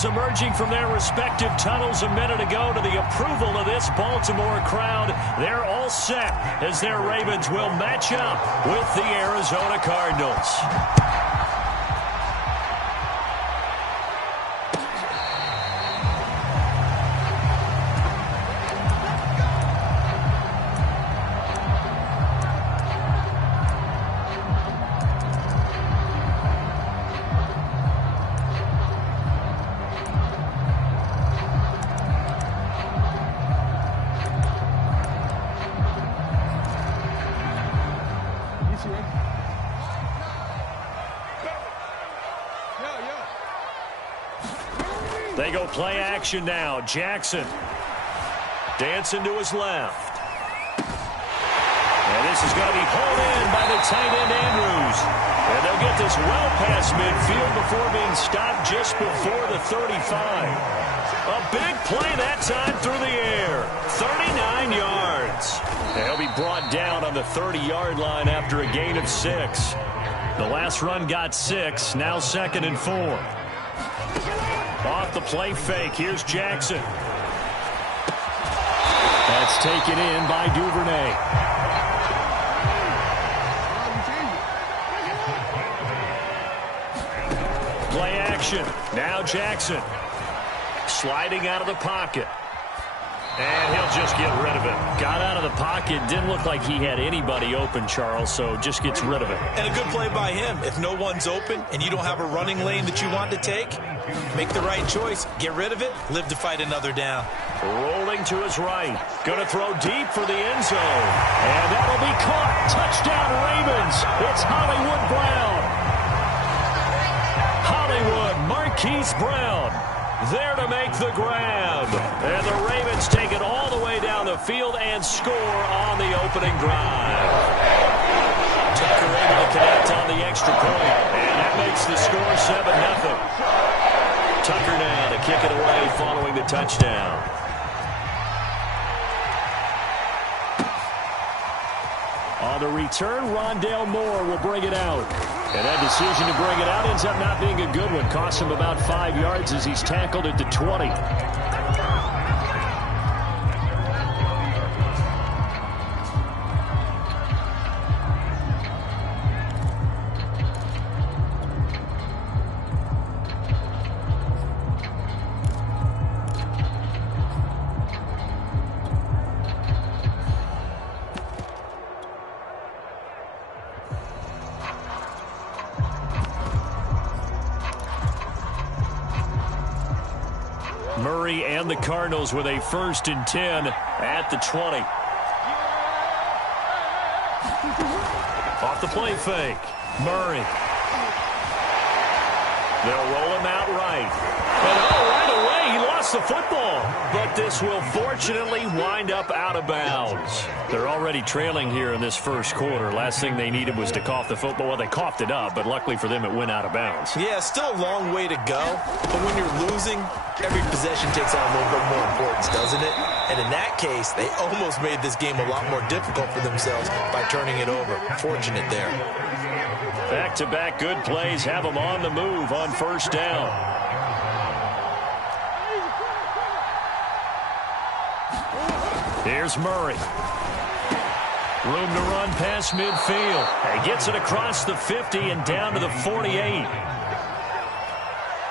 teams emerging from their respective tunnels a minute ago to the approval of this Baltimore crowd. They're all set as their Ravens will match up with the Arizona Cardinals. They go play action now. Jackson dancing to his left. And this is going to be hauled in by the tight end Andrews. And they'll get this well past midfield before being stopped just before the 35. A big play that time through the air. 39 yards. And he'll be brought down on the 30-yard line after a gain of 6. The last run got 6. Now 2nd and 4. Off the play fake. Here's Jackson. That's taken in by Duvernay. Play action. Now Jackson. Sliding out of the pocket. And he'll just get rid of it. Got out of the pocket. Didn't look like he had anybody open, Charles, so just gets rid of it. And a good play by him. If no one's open and you don't have a running lane that you want to take, make the right choice. Get rid of it. Live to fight another down. Rolling to his right. Going to throw deep for the end zone. And that'll be caught. Touchdown, Ravens. It's Hollywood Brown. Hollywood Marquise Brown there to make the grab. And the Ravens take it all the way down the field and score on the opening drive. Tucker able to connect on the extra point. And that makes the score 7-0. Tucker now to kick it away following the touchdown. On the return, Rondale Moore will bring it out. And that decision to bring it out ends up not being a good one. Costs him about 5 yards as he's tackled at the 20. Murray and the Cardinals with a 1st and 10 at the 20. Off the play fake. Murray. They'll roll him out right. And right away, he lost the football. But this will fortunately wind up out of bounds. They're already trailing here in this first quarter. Last thing they needed was to cough the football. Well, they coughed it up, but luckily for them, it went out of bounds. Yeah, still a long way to go. But when you're losing, every possession takes on a little bit more importance, doesn't it? And in that case, they almost made this game a lot more difficult for themselves by turning it over. Fortunate there. Back-to-back good plays have them on the move on 1st down. Here's Murray. Room to run past midfield. And gets it across the 50 and down to the 48.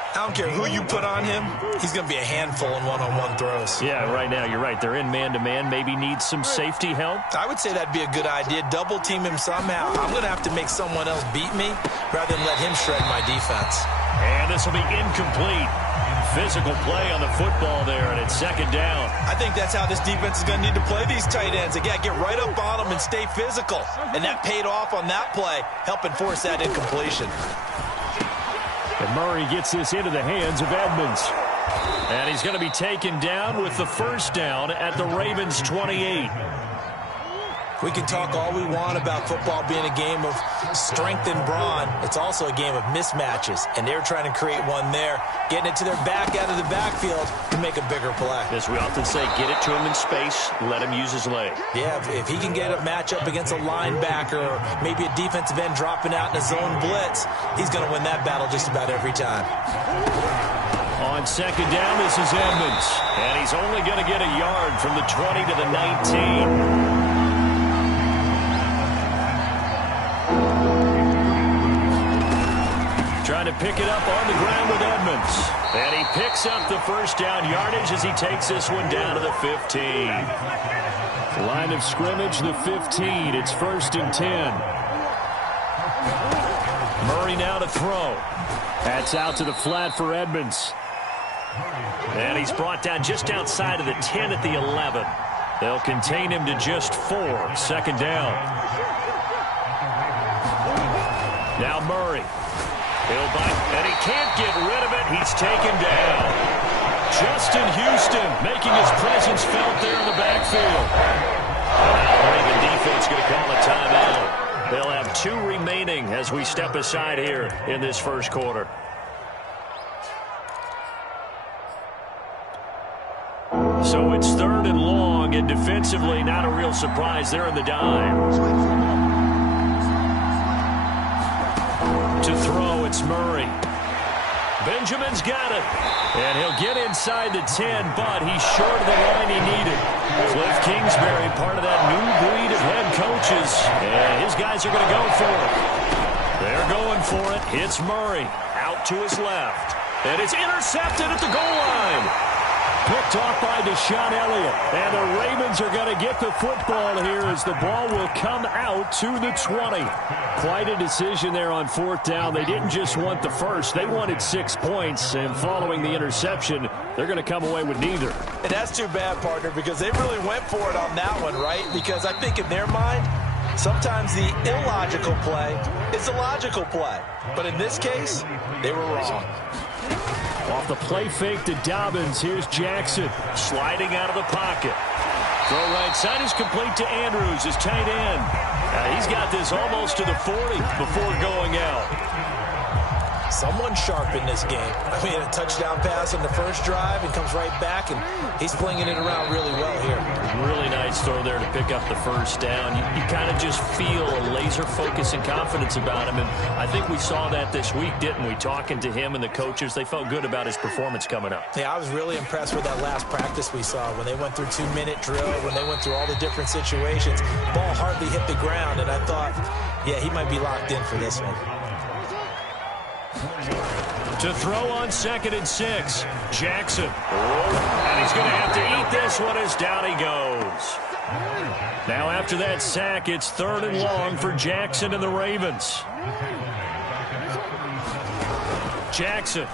I don't care who you put on him, he's going to be a handful in one-on-one throws. Yeah, right now, you're right. They're in man-to-man. Maybe needs some safety help. I would say that'd be a good idea. Double team him somehow. I'm going to have to make someone else beat me rather than let him shred my defense. And this will be incomplete. Physical play on the football there, and it's 2nd down. I think that's how this defense is going to need to play these tight ends. They got to get right up on them and stay physical. And that paid off on that play, helping force that incompletion. And Murray gets this into the hands of Edmonds. And he's going to be taken down with the 1st down at the Ravens' 28. We can talk all we want about football being a game of strength and brawn. It's also a game of mismatches, and they're trying to create one there, getting it to their back out of the backfield to make a bigger play. As we often say, get it to him in space, let him use his leg. Yeah, if he can get a matchup against a linebacker or maybe a defensive end dropping out in a zone blitz, he's going to win that battle just about every time. On second down, this is Edmonds. And he's only going to get a yard from the 20 to the 19. Trying to pick it up on the ground with Edmonds. And he picks up the first down yardage as he takes this one down to the 15. Line of scrimmage, the 15. It's 1st and 10. Murray now to throw. That's out to the flat for Edmonds. And he's brought down just outside of the 10 at the 11. They'll contain him to just 4. 2nd down. Now Murray. He'll bite, and he can't get rid of it. He's taken down. Justin Houston making his presence felt there in the backfield. Now the Raven defense going to call a timeout. They'll have 2 remaining as we step aside here in this first quarter. So it's 3rd and long, and defensively not a real surprise. They're in the dime. To throw, it's Murray. Benjamin's got it. And he'll get inside the 10, but he's short of the line he needed. Cliff Kingsbury, part of that new breed of head coaches. And his guys are going to go for it. They're going for it. It's Murray out to his left. And it's intercepted at the goal line. Picked off by Deshaun Elliott. And the Ravens are going to get the football here as the ball will come out to the 20. Quite a decision there on 4th down. They didn't just want the first. They wanted 6 points. And following the interception, they're going to come away with neither. And that's too bad, partner, because they really went for it on that one, right? Because I think in their mind, sometimes the illogical play is a logical play. But in this case, they were wrong. Off the play fake to Dobbins, here's Jackson. Sliding out of the pocket. Throw right side is complete to Andrews, his tight end. He's got this almost to the 40 before going out. Someone sharp in this game. I mean, a touchdown pass on the first drive and comes right back, and he's flinging it around really well here. Really nice throw there to pick up the first down. You kind of just feel a laser focus and confidence about him, and I think we saw that this week, didn't we? Talking to him and the coaches, they felt good about his performance coming up. Yeah, I was really impressed with that last practice we saw when they went through 2-minute drill, when they went through all the different situations. Ball hardly hit the ground, and I thought, yeah, he might be locked in for this one. To throw on 2nd and 6, Jackson. And he's going to have to eat this one as down he goes. Now after that sack, it's 3rd and long for Jackson and the Ravens. Jackson.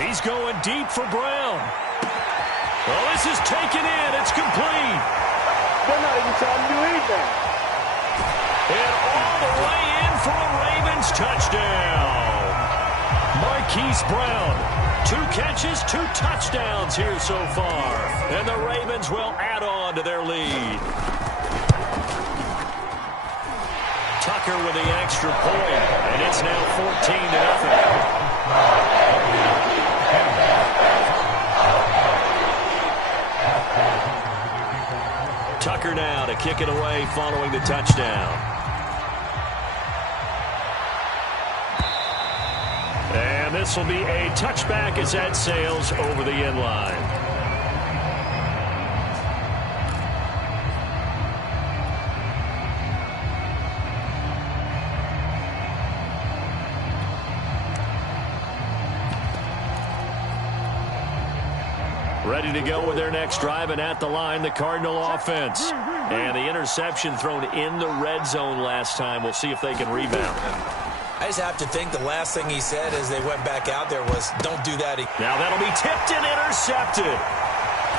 He's going deep for Brown. Well, this is taken in. It's complete. They're not even trying to do anything. And all the way in for a Ravens touchdown. Marquise Brown, 2 catches, 2 touchdowns here so far. And the Ravens will add on to their lead. Tucker with the extra point, and it's now 14-0. Tucker now to kick it away following the touchdown. And this will be a touchback as that sails over the end line. Ready to go with their next drive, and at the line, the Cardinal offense. And the interception thrown in the red zone last time. We'll see if they can rebound. I just have to think the last thing he said as they went back out there was, don't do that again. Now that'll be tipped and intercepted.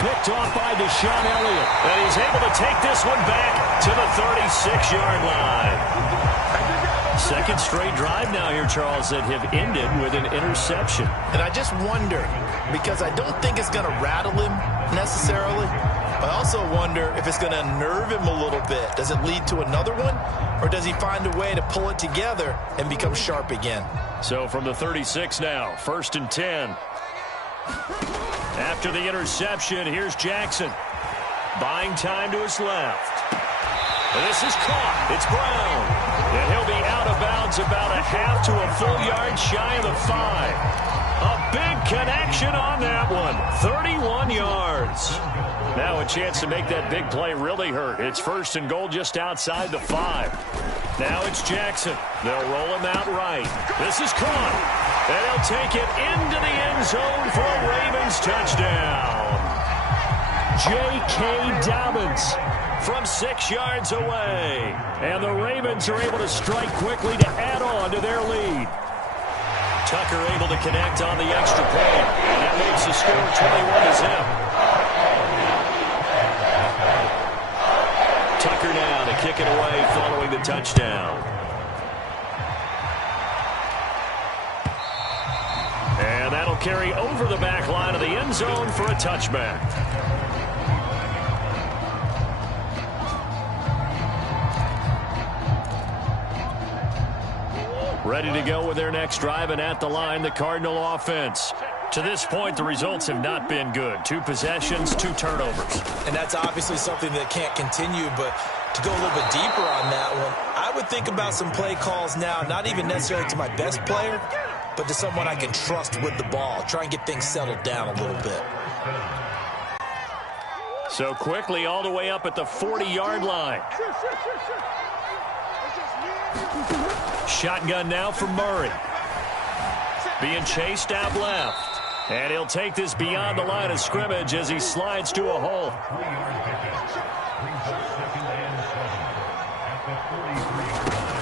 Picked off by Deshaun Elliott. And he's able to take this one back to the 36-yard line. 2nd straight drive now here, Charles, that have ended with an interception. And I just wonder, because I don't think it's going to rattle him necessarily, I also wonder if it's going to unnerve him a little bit. Does it lead to another one? Or does he find a way to pull it together and become sharp again? So from the 36 now, 1st and 10. After the interception, here's Jackson. Buying time to his left. And this is caught. It's Brown. And he'll be out of bounds about a half to a full yard shy of the 5. A big Now a chance to make that big play really hurt. It's 1st and goal just outside the 5. Now it's Jackson. They'll roll him out right. This is caught. And he'll take it into the end zone for a Ravens touchdown. J.K. Dobbins from 6 yards away. And the Ravens are able to strike quickly to add on to their lead. Tucker able to connect on the extra point. And that makes the score 21-0. Tucker now to kick it away following the touchdown. And that'll carry over the back line of the end zone for a touchback. Ready to go with their next drive, and at the line, the Cardinal offense. To this point, the results have not been good. 2 possessions, 2 turnovers. And that's obviously something that can't continue, but to go a little bit deeper on that one, I would think about some play calls now, not even necessarily to my best player, but to someone I can trust with the ball. Try and get things settled down a little bit. So quickly all the way up at the 40-yard line. Shotgun now for Murray. Being chased out left. And he'll take this beyond the line of scrimmage as he slides to a hole.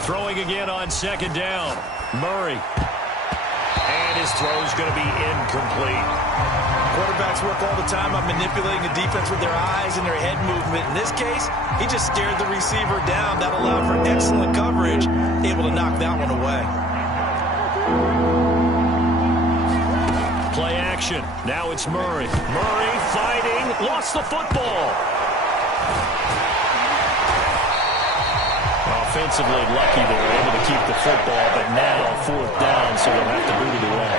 Throwing again on 2nd down. Murray. And his throw's going to be incomplete. Quarterbacks work all the time on manipulating the defense with their eyes and their head movement. In this case, he just stared the receiver down. That allowed for excellent coverage, able to knock that one away. Play action. Now it's Murray. Murray fighting. Lost the football. Offensively lucky they were able to keep the football, but now 4th down, so they'll have to boot it away.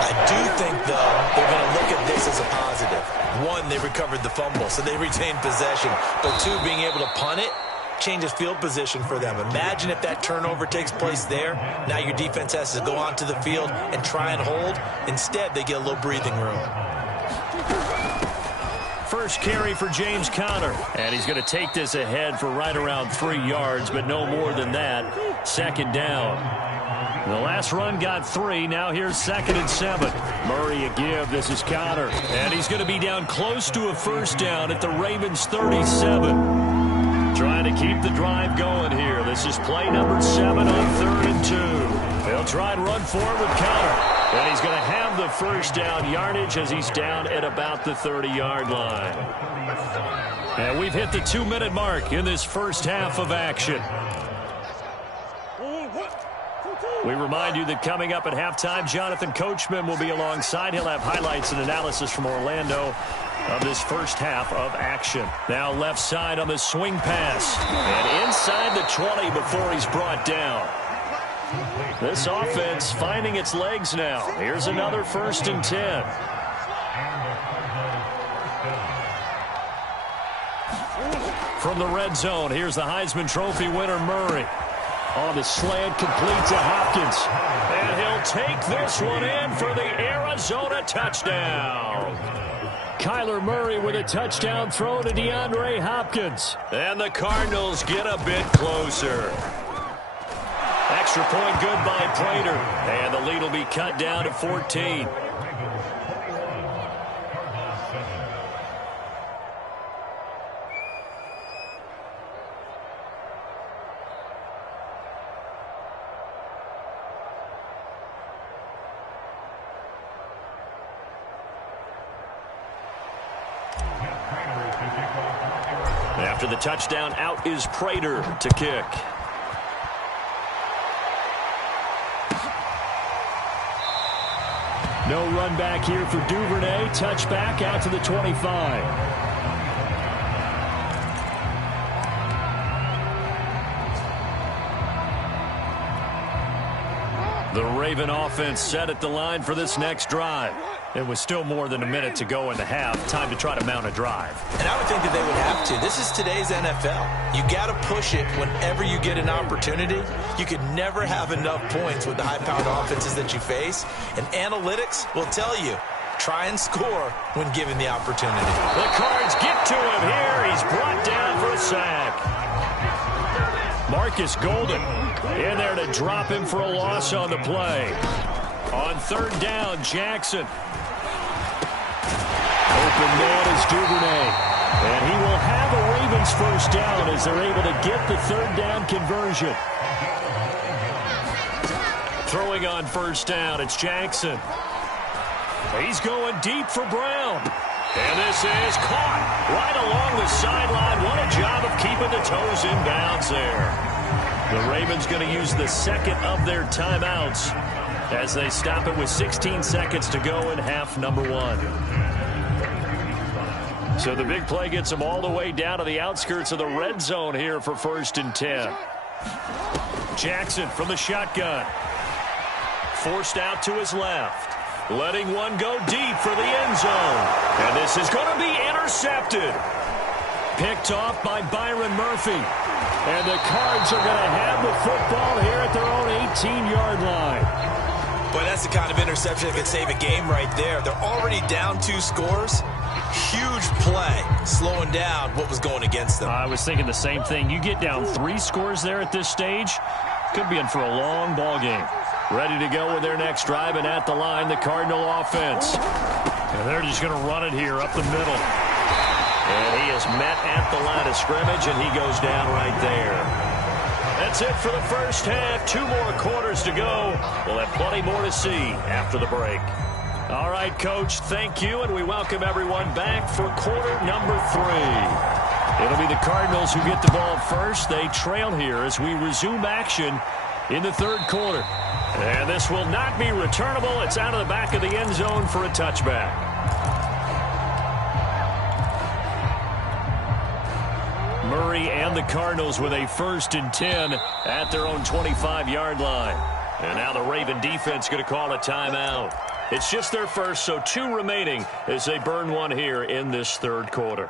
I do think, though, they're going to look at this as a positive. 1, they recovered the fumble, so they retained possession. But 2, being able to punt it changes field position for them. Imagine if that turnover takes place there. Now your defense has to go onto the field and try and hold. Instead, they get a little breathing room. First carry for James Conner. And he's going to take this ahead for right around 3 yards, but no more than that. 2nd down. The last run got 3. Now here's 2nd and 7. Murray a give. This is Conner. And he's going to be down close to a 1st down at the Ravens 37. Trying to keep the drive going here. This is play number 7 on 3rd and 2. They'll try and run forward with Conner. And he's going to have the 1st down yardage as he's down at about the 30-yard line. And we've hit the 2-minute mark in this first half of action. We remind you that coming up at halftime, Jonathan Coachman will be alongside. He'll have highlights and analysis from Orlando of this first half of action. Now left side on the swing pass. And inside the 20 before he's brought down. This offense finding its legs now. Here's another 1st and 10. From the red zone, here's the Heisman Trophy winner, Murray. On the slant, complete to Hopkins. And he'll take this one in for the Arizona touchdown. Kyler Murray with a touchdown throw to DeAndre Hopkins. And the Cardinals get a bit closer. Extra point good by Prater. And the lead will be cut down to 14. After the touchdown, out is Prater to kick. No run back here for Duvernay. Touchback out to the 25. The Raven offense set at the line for this next drive. It was still more than a minute to go in the half. Time to try to mount a drive. And I would think that they would have to. This is today's NFL. You got to push it whenever you get an opportunity. You could never have enough points with the high-powered offenses that you face. And analytics will tell you try and score when given the opportunity. The Cards get to him here. He's brought down for a sack. Marcus Golden in there to drop him for a loss on the play. On third down, Jackson. Open man is Duvernay. And he will have a Ravens first down as they're able to get the third down conversion. Throwing on first down, it's Jackson. He's going deep for Brown. And this is caught right along the sideline. What a job of keeping the toes in bounds there. The Ravens going to use the second of their timeouts as they stop it with 16 seconds to go in half number one. So the big play gets them all the way down to the outskirts of the red zone here for 1st and 10. Jackson from the shotgun. Forced out to his left. Letting one go deep for the end zone. And this is going to be intercepted. Picked off by Byron Murphy. And the Cards are going to have the football here at their own 18-yard line. But that's the kind of interception that could save a game right there. They're already down 2 scores. Huge play, slowing down what was going against them. I was thinking the same thing. You get down 3 scores there at this stage, could be in for a long ball game. Ready to go with their next drive, and at the line, the Cardinal offense. And they're just going to run it here up the middle. And he is met at the line of scrimmage, and he goes down right there. That's it for the first half. 2 more quarters to go. We'll have plenty more to see after the break. All right, Coach, thank you, and we welcome everyone back for quarter number 3. It'll be the Cardinals who get the ball first. They trail here as we resume action in the third quarter. And this will not be returnable. It's out of the back of the end zone for a touchback. Murray and the Cardinals with a 1st and 10 at their own 25-yard line. And now the Raven defense going to call a timeout. It's just their first, so 2 remaining as they burn one here in this third quarter.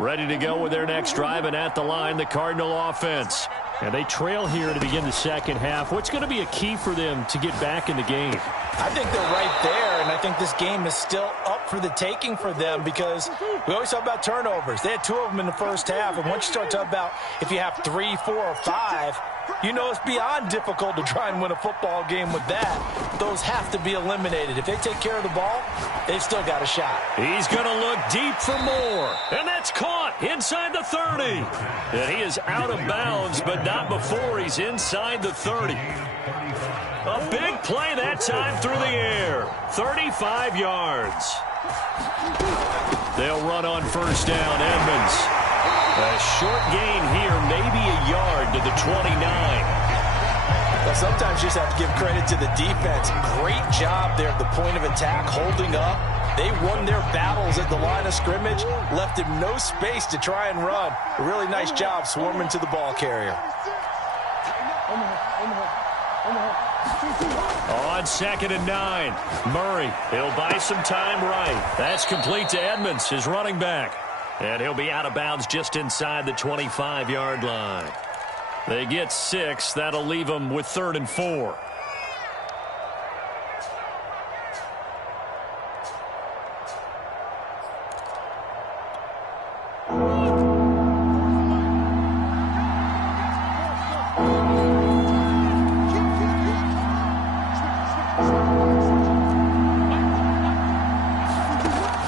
Ready to go with their next drive, and at the line, the Cardinal offense. And they trail here to begin the second half. What's going to be a key for them to get back in the game? I think they're right there, and I think this game is still up for the taking for them because we always talk about turnovers. They had 2 of them in the first half, and once you start talking about if you have 3, 4, or 5, you know it's beyond difficult to try and win a football game with that. Those have to be eliminated. If they take care of the ball, they've still got a shot. He's going to look deep for more, and that's caught inside the 30. And he is out of bounds, but not before he's inside the 30. A big play that time through the air. 35 yards. They'll run on first down. Edmonds. A short gain here, maybe a yard to the 29. Well, sometimes you just have to give credit to the defense. Great job there at the point of attack, holding up. They won their battles at the line of scrimmage, left him no space to try and run. A really nice job swarming to the ball carrier. On 2nd and 9, Murray. He'll buy some time right. That's complete to Edmonds, his running back. And he'll be out of bounds just inside the 25-yard line. They get 6. That'll leave them with 3rd and 4.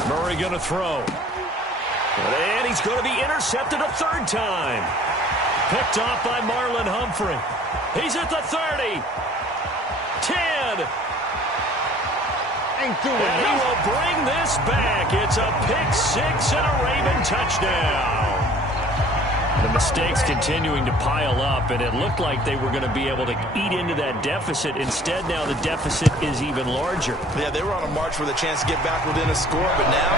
Murray going to throw. And he's going to be intercepted a 3rd time. Picked off by Marlon Humphrey. He's at the 30. 10. And he will bring this back. It's a pick 6 and a Raven touchdown. The mistakes continuing to pile up, and it looked like they were going to be able to eat into that deficit. Instead, now the deficit is even larger. Yeah, they were on a march with a chance to get back within a score, but now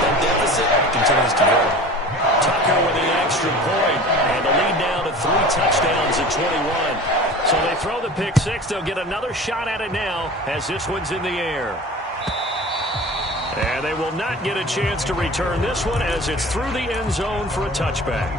that deficit continues to grow. Tucker with an extra point, and the lead now to 3 touchdowns in 21. So they throw the pick 6. They'll get another shot at it now as this one's in the air. And they will not get a chance to return this one as it's through the end zone for a touchback.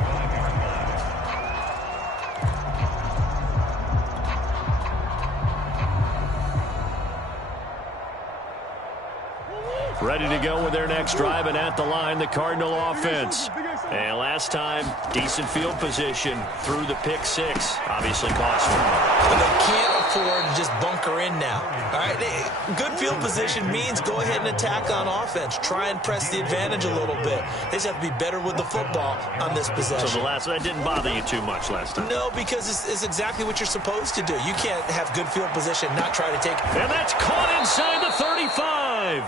Ready to go with their next drive, and at the line, the Cardinal offense. And last time, decent field position through the pick 6. Obviously costly. But they can't afford to just bunker in now. All right, good field position means go ahead and attack on offense. Try and press the advantage a little bit. They just have to be better with the football on this possession. So that didn't bother you too much last time? No, because it's exactly what you're supposed to do. You can't have good field position and not try to take it. And that's caught inside the 35.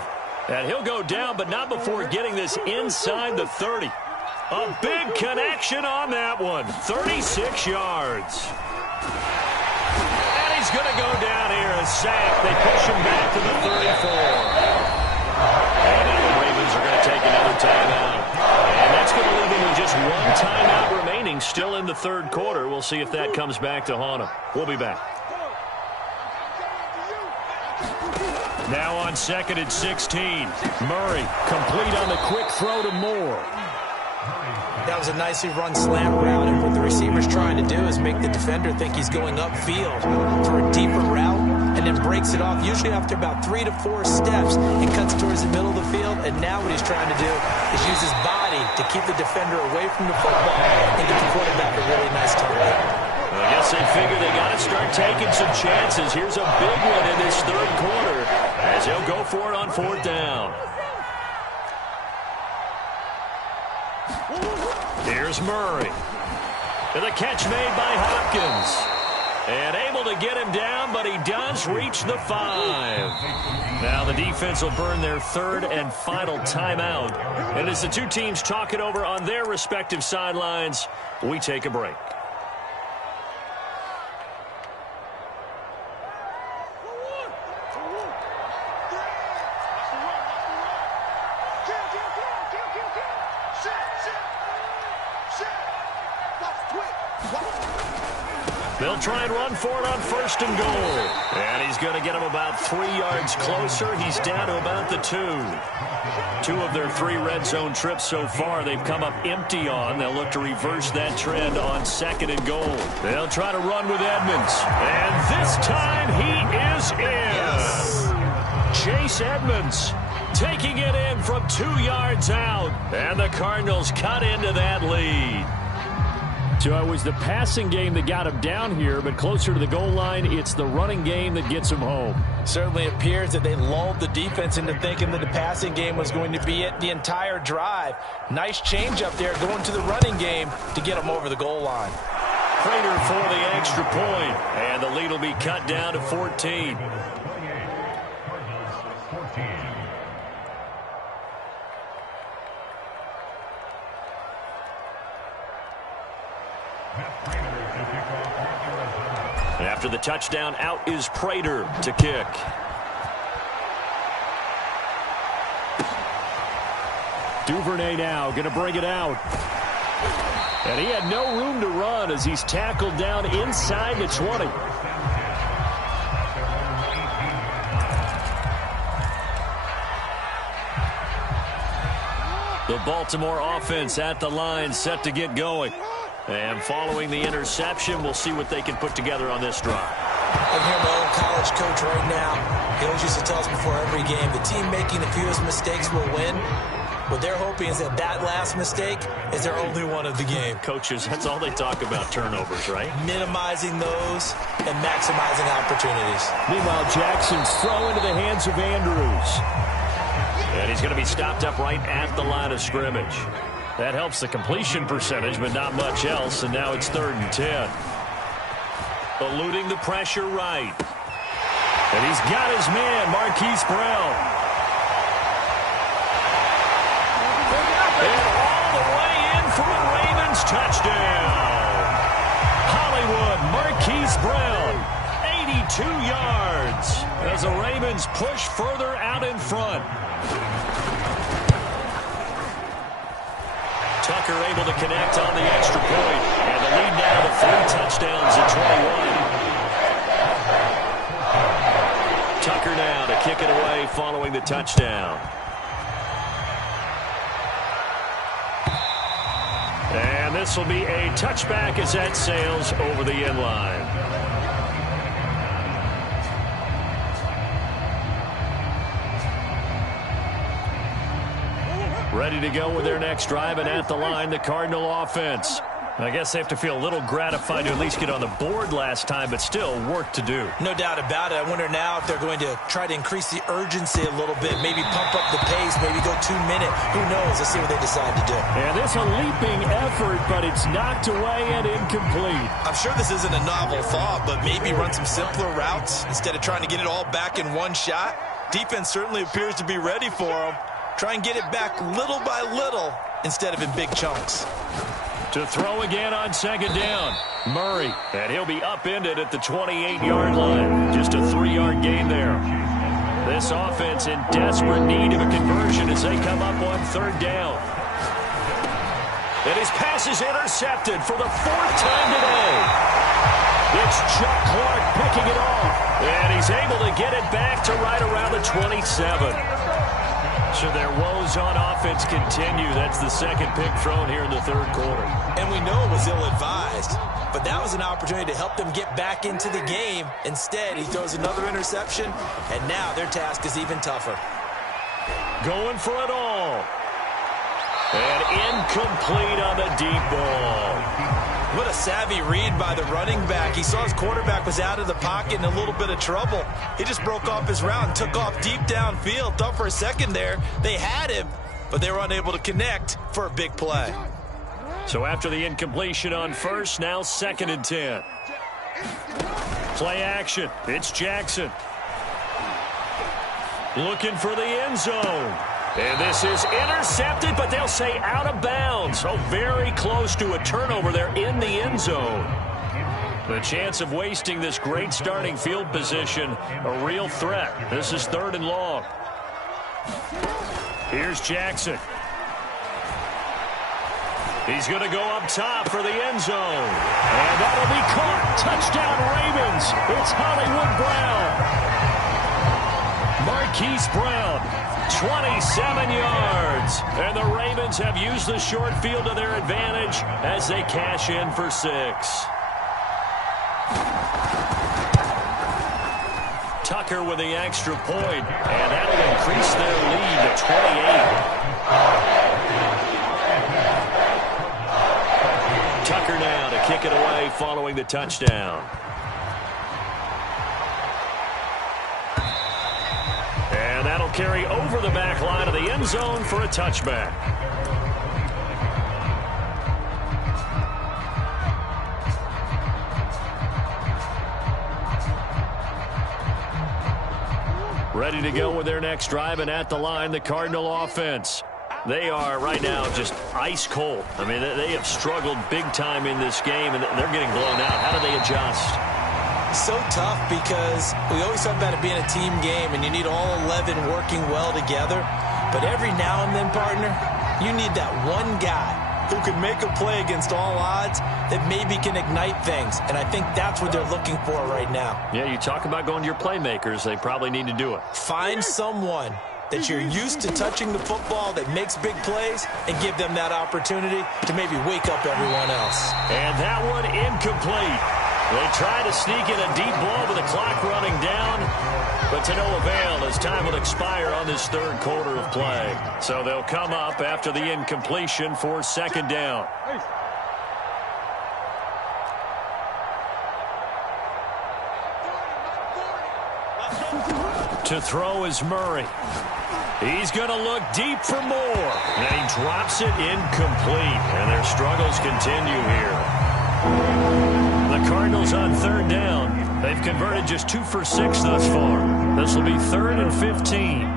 And he'll go down, but not before getting this inside the 30. A big connection on that one. 36 yards. And he's going to go down here, a sack. They push him back to the 34. And now the Ravens are going to take another timeout. And that's going to leave him with just one timeout remaining still in the third quarter. We'll see if that comes back to haunt him. We'll be back. Now on 2nd and 16. Murray complete on the quick throw to Moore. That was a nicely run slant route, and what the receiver's trying to do is make the defender think he's going upfield for a deeper route, and then breaks it off, usually after about 3 to 4 steps, and cuts towards the middle of the field. And now what he's trying to do is use his body to keep the defender away from the football and get the quarterback a really nice target. I guess they figure they got to start taking some chances. Here's a big one in this third quarter as he'll go for it on 4th down. Here's Murray. And the catch made by Hopkins. And able to get him down, but he does reach the 5. Now the defense will burn their 3rd and final timeout. And as the two teams talk it over on their respective sidelines, we take a break. They'll try and run for it on 1st and goal. And he's going to get him about 3 yards closer. He's down to about the 2. 2 of their 3 red zone trips so far they've come up empty on. They'll look to reverse that trend on 2nd and goal. They'll try to run with Edmonds. And this time he is in. Yes. Chase Edmonds taking it in from 2 yards out. And the Cardinals cut into that lead. So it was the passing game that got him down here, but closer to the goal line, it's the running game that gets him home. Certainly appears that they lulled the defense into thinking that the passing game was going to be it the entire drive. Nice change up there going to the running game to get him over the goal line. Prater for the extra point, and the lead will be cut down to 14. After the touchdown, out is Prater to kick. Duvernay now going to bring it out. And he had no room to run as he's tackled down inside the 20. The Baltimore offense at the line, set to get going. And following the interception, we'll see what they can put together on this drive. I'm here, my old college coach right now. He always used to tell us before every game, the team making the fewest mistakes will win. What they're hoping is that that last mistake is their only one of the game. Coaches, that's all they talk about, turnovers, right? Minimizing those and maximizing opportunities. Meanwhile, Jackson's throw into the hands of Andrews. And he's going to be stopped up right at the line of scrimmage. That helps the completion percentage, but not much else. And now it's 3rd and 10. Eluding the pressure right. And he's got his man, Marquise Brown. And all the way in for a Ravens touchdown. Hollywood, Marquise Brown, 82 yards. As the Ravens push further out in front. Tucker able to connect on the extra point. And the lead now to 3 touchdowns at 21. Tucker now to kick it away following the touchdown. And this will be a touchback as that sails over the end line. Ready to go with their next drive, and at the line, the Cardinal offense. I guess they have to feel a little gratified to at least get on the board last time, but still work to do. No doubt about it. I wonder now if they're going to try to increase the urgency a little bit, maybe pump up the pace, maybe go 2 minutes. Who knows? Let's see what they decide to do. And it's a leaping effort, but it's knocked away and incomplete. I'm sure this isn't a novel thought, but maybe run some simpler routes instead of trying to get it all back in one shot. Defense certainly appears to be ready for them. Try and get it back little by little instead of in big chunks. To throw again on second down, Murray. And he'll be upended at the 28-yard line. Just a 3-yard gain there. This offense in desperate need of a conversion as they come up on third down. And his pass is intercepted for the 4th time today. It's Chuck Clark picking it off. And he's able to get it back to right around the 27. So their woes on offense continue. That's the second pick thrown here in the third quarter. And we know it was ill-advised, but that was an opportunity to help them get back into the game. Instead, he throws another interception, and now their task is even tougher. Going for it all. And incomplete on the deep ball. What a savvy read by the running back. He saw his quarterback was out of the pocket in a little bit of trouble. He just broke off his route and took off deep downfield. Thought for a second there they had him, but they were unable to connect for a big play. So after the incompletion on first, now 2nd and 10. Play action. It's Jackson. Looking for the end zone. And this is intercepted, but they'll say out of bounds. So very close to a turnover there in the end zone. The chance of wasting this great starting field position, a real threat. This is 3rd and long. Here's Jackson. He's going to go up top for the end zone. And that'll be caught. Touchdown Ravens. It's Hollywood Brown. Marquise Brown. 27 yards. And the Ravens have used the short field to their advantage as they cash in for 6. Tucker with the extra point, and that'll increase their lead to 28. Tucker now to kick it away following the touchdown. And that'll carry over the back line of the end zone for a touchback. Ready to go with their next drive, and at the line, the Cardinal offense. They are right now just ice cold. I mean, they have struggled big time in this game, and they're getting blown out. How do they adjust? So tough because we always talk about it being a team game and you need all 11 working well together. But every now and then, partner, you need that one guy who can make a play against all odds that maybe can ignite things. And I think that's what they're looking for right now. Yeah, you talk about going to your playmakers. They probably need to do it. Find someone that you're used to touching the football that makes big plays and give them that opportunity to maybe wake up everyone else. And that one incomplete. They try to sneak in a deep ball with the clock running down, but to no avail as time will expire on this third quarter of play. So they'll come up after the incompletion for 2nd down. To throw is Murray. He's going to look deep for more. And he drops it incomplete. And their struggles continue here. The Cardinals on 3rd down. They've converted just 2 for 6 thus far. This will be 3rd and 15.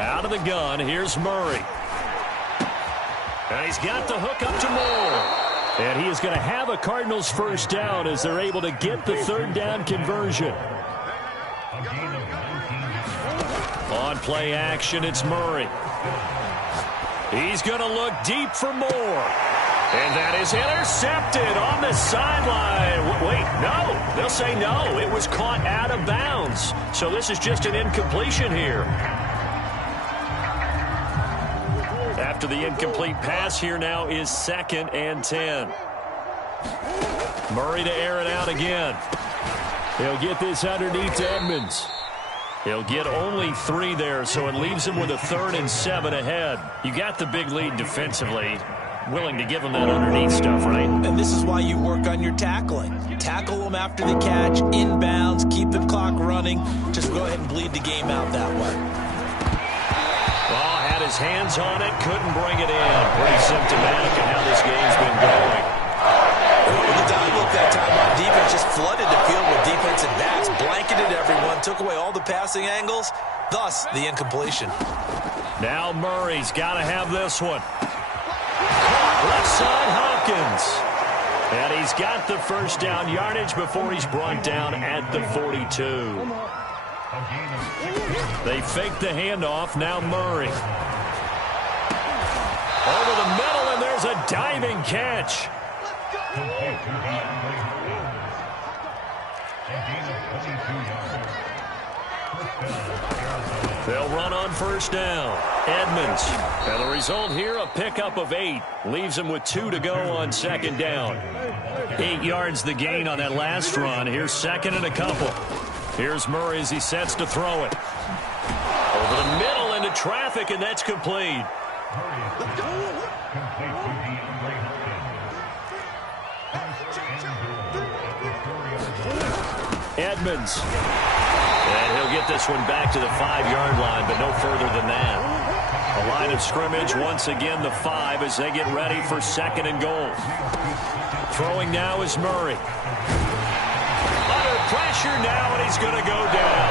Out of the gun, here's Murray. And he's got the hook up to Moore. And he is going to have a Cardinals first down as they're able to get the third down conversion. On play action, it's Murray. He's going to look deep for more. And that is intercepted on the sideline. Wait, no. They'll say no. It was caught out of bounds. So this is just an incompletion here. After the incomplete pass, here now is 2nd and 10. Murray to air it out again. He'll get this underneath to Edmonds. He'll get only 3 there, so it leaves him with a 3rd and 7 ahead. You got the big lead defensively. Willing to give him that underneath stuff, right? And this is why you work on your tackling. Tackle them after the catch, inbounds, keep the clock running. Just go ahead and bleed the game out that way. Well, had his hands on it, couldn't bring it in. Pretty symptomatic of how this game's been going. The dive look that time on defense just flooded the field with defensive backs, blanketed everyone, took away all the passing angles, thus the incompletion. Now Murray's got to have this one. Left side, Hopkins. And he's got the first down yardage before he's brought down at the 42. They fake the handoff. Now Murray. Over the middle, and there's a diving catch. They'll run on first down. Edmonds. And the result here, a pickup of 8. Leaves him with 2 to go on 2nd down. 8 yards the gain on that last run. Here's 2nd and a couple. Here's Murray as he sets to throw it. Over the middle into traffic, and that's complete. Edmonds. And he'll get this one back to the 5-yard line, but no further than that. A line of scrimmage, once again the 5 as they get ready for 2nd and goal. Throwing now is Murray. Under pressure now, and he's going to go down.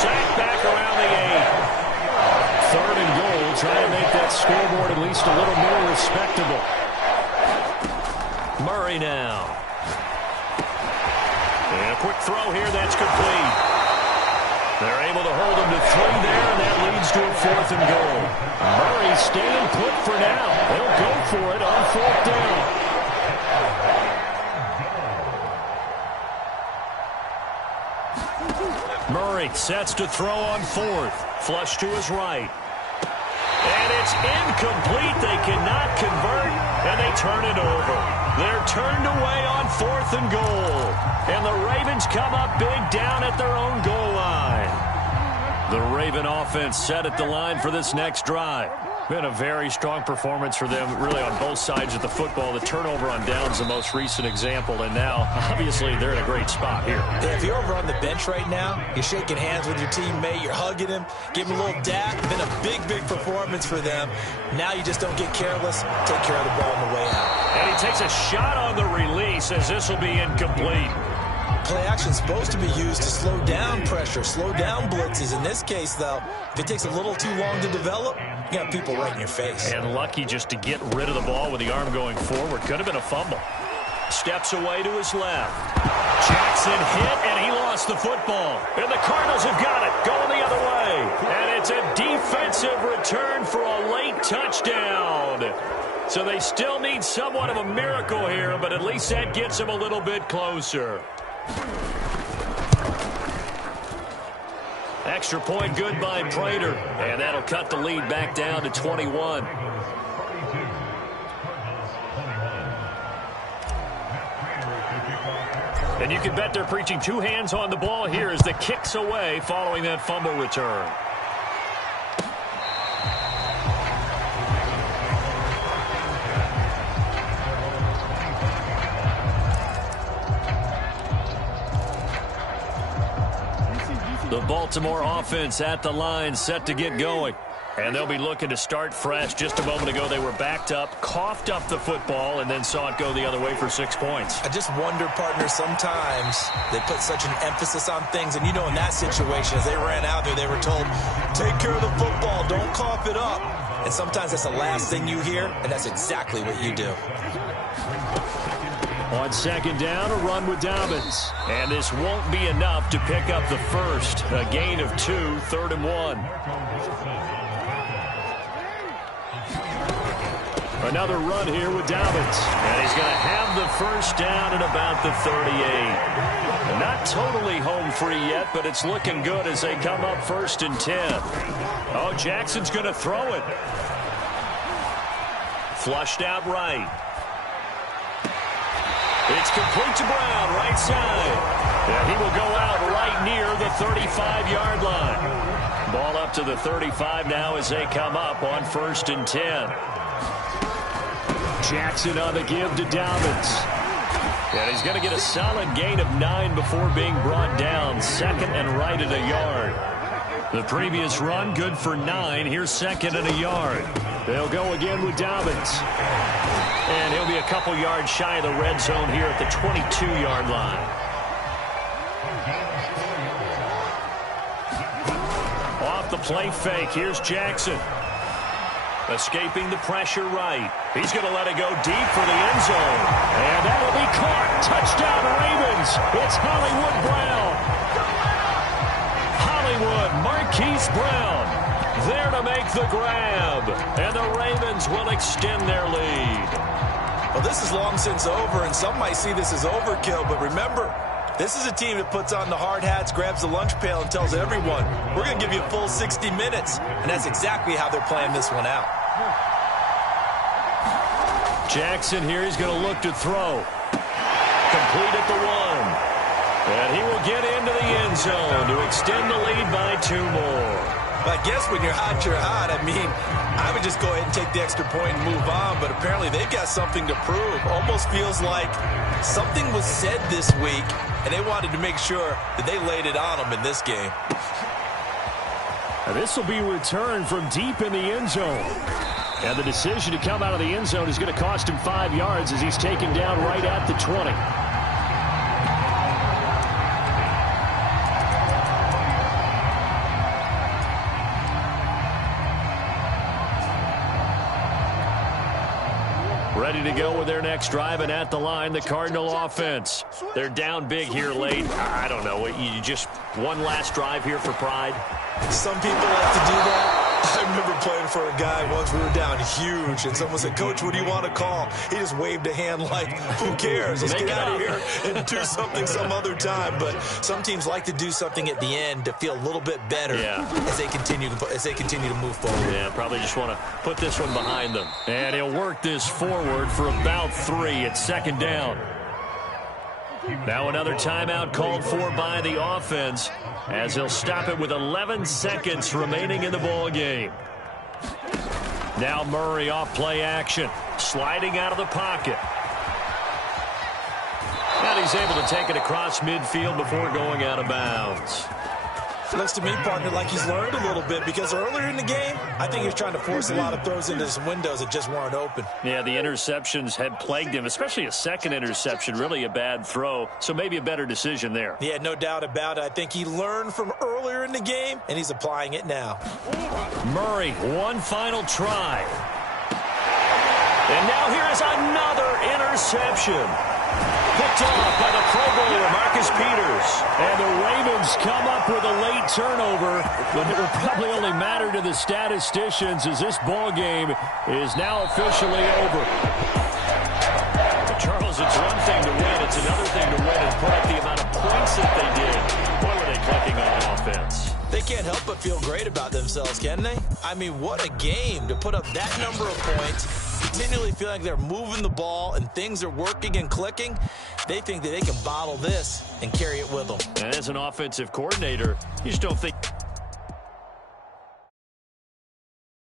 Sacked back around the 8. 3rd and goal, trying to make that scoreboard at least a little more respectable. Murray now. And a quick throw here, that's complete. They're able to hold him to 3 there, and that leads to a 4th and goal. Murray staying put for now. They'll go for it on 4th down. Murray sets to throw on 4th. Flush to his right. And it's incomplete. They cannot convert, and they turn it over. They're turned away on 4th and goal. And the Ravens come up big down at their own goal line. The Raven offense set at the line for this next drive. Been a very strong performance for them, really, on both sides of the football. The turnover on downs the most recent example, and now, obviously, they're in a great spot here. Yeah, if you're over on the bench right now, you're shaking hands with your teammate, you're hugging him, giving him a little dap. Been a big, big performance for them. Now you just don't get careless. Take care of the ball on the way out. And he takes a shot on the release as this will be incomplete. Play action supposed to be used to slow down pressure, slow down blitzes. In this case, though, if it takes a little too long to develop, you got people right in your face. And lucky just to get rid of the ball with the arm going forward. Could have been a fumble. Steps away to his left. Jackson hit, and he lost the football. And the Cardinals have got it, going the other way. And it's a defensive return for a late touchdown. So they still need somewhat of a miracle here, but at least that gets them a little bit closer. Extra point good by Prater, and that'll cut the lead back down to 21. And you can bet they're preaching 2 hands on the ball here as the kick's away following that fumble return. The Baltimore offense at the line, set to get going. And they'll be looking to start fresh. Just a moment ago, they were backed up, coughed up the football, and then saw it go the other way for 6 points. I just wonder, partner, sometimes they put such an emphasis on things. And, you know, in that situation, as they ran out there, they were told, take care of the football, don't cough it up. And sometimes that's the last thing you hear, and that's exactly what you do. On second down, a run with Dobbins. And this won't be enough to pick up the first. A gain of 2, 3rd and 1. Another run here with Dobbins. And he's going to have the first down at about the 38. Not totally home free yet, but it's looking good as they come up 1st and 10. Oh, Jackson's going to throw it. Flushed out right. It's complete to Brown, right side. And he will go out right near the 35-yard line. Ball up to the 35 now as they come up on 1st and 10. Jackson on the give to Dobbins. And he's going to get a solid gain of 9 before being brought down. 2nd and right at a yard. The previous run good for 9. Here's 2nd and a yard. They'll go again with Dobbins. And he'll be a couple yards shy of the red zone here at the 22-yard line. Off the play fake. Here's Jackson. Escaping the pressure right. He's going to let it go deep for the end zone. And that will be caught. Touchdown Ravens. It's Hollywood Brown. Hollywood Marquise Brown there to make the grab. And the Ravens will extend their lead. Well, this is long since over, and some might see this as overkill, but remember, this is a team that puts on the hard hats, grabs the lunch pail, and tells everyone, we're going to give you a full 60 minutes. And that's exactly how they're playing this one out. Jackson here, he's going to look to throw. Complete at the 1. And he will get into the end zone to extend the lead by 2 more. I guess when you're hot, you're hot. I mean, I would just go ahead and take the extra point and move on, but apparently they've got something to prove. Almost feels like something was said this week, and they wanted to make sure that they laid it on them in this game. And this will be returned from deep in the end zone. And the decision to come out of the end zone is going to cost him 5 yards as he's taken down right at the 20. Ready to go with their next drive, and at the line, the Cardinal offense. They're down big here late. I don't know. You just one last drive here for pride? Some people like to do that. I remember playing for a guy once. We were down huge, and someone said, Coach, what do you want to call? He just waved a hand like, who cares? Let's get out of here and do something some other time. But some teams like to do something at the end to feel a little bit better as they continue to move forward. Yeah, probably just want to put this one behind them. And he'll work this forward for about 3 at 2nd down. Now another timeout called for by the offense as he'll stop it with 11 seconds remaining in the ball game. Now Murray off play action, sliding out of the pocket. And he's able to take it across midfield before going out of bounds. Looks to me, partner, like he's learned a little bit, because earlier in the game, I think he was trying to force a lot of throws into some windows that just weren't open. Yeah, the interceptions had plagued him, especially a second interception, really a bad throw, so maybe a better decision there. Yeah, no doubt about it. I think he learned from earlier in the game, and he's applying it now. Murray, one final try. And now here is another interception. Picked off by the Pro Bowler, Marcus Peters. And the Ravens come up with a late turnover, but it will probably only matter to the statisticians as this ball game is now officially over. But Charles, it's one thing to win. It's another thing to win and put up the amount of points that they did. Boy, were they clicking on offense. They can't help but feel great about themselves, can they? I mean, what a game to put up that number of points, continually feeling like they're moving the ball and things are working and clicking. They think that they can bottle this and carry it with them. And as an offensive coordinator, you just don't think.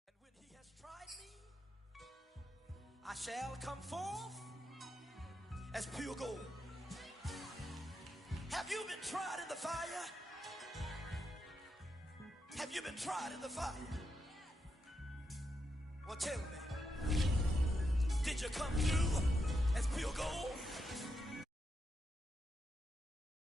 And when he has tried me, I shall come forth as pure gold. Have you been tried in the fire? Have you been tried in the fire? Well, tell me, did you come through as pure gold?